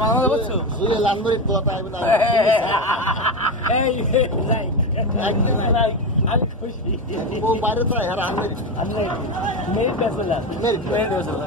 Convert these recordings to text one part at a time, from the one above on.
মাঝে বুঝছো শুয়ে লান্দরি তোলাটা আইবে না এই লাইক একদম আমি খুশি ও বাইরে তো আর আমি মেরি বেসলা মেরি বেসলা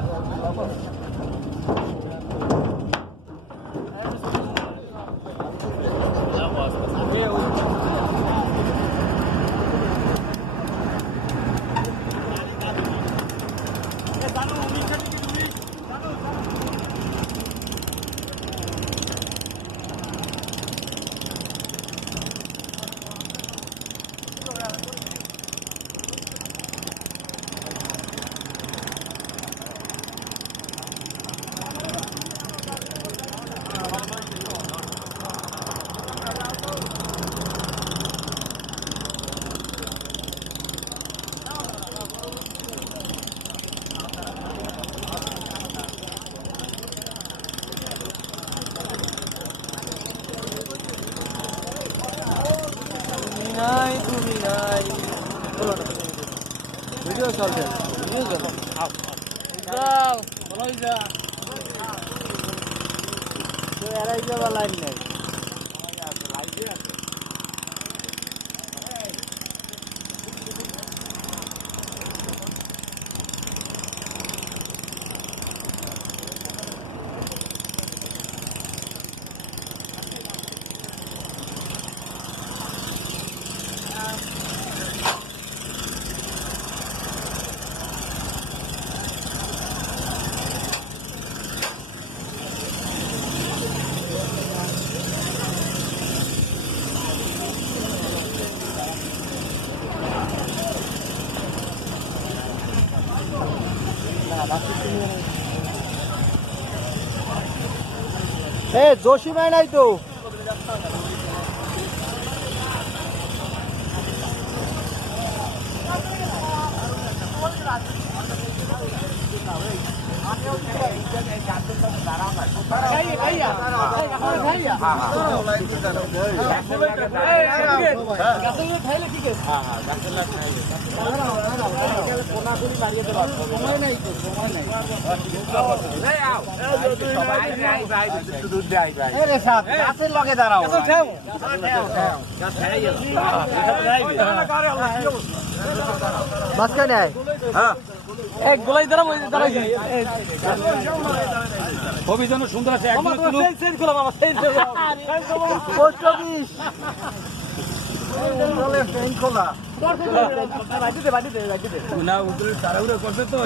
তুমি নাই ভিডিও চলছে ভিডিও চলো যাও ভালো যা তো এরাই যাবা লাইন নাই जोशी में नहीं तो लगे दाঁড়াও মাঝখানে হ্যাঁ এক গোলাই দাঁড়াইছি ছবি যেন সুন্দর আছে পোস্ট অফিস খোলা বাড়িতে তাড়াহুড়ো করছে তো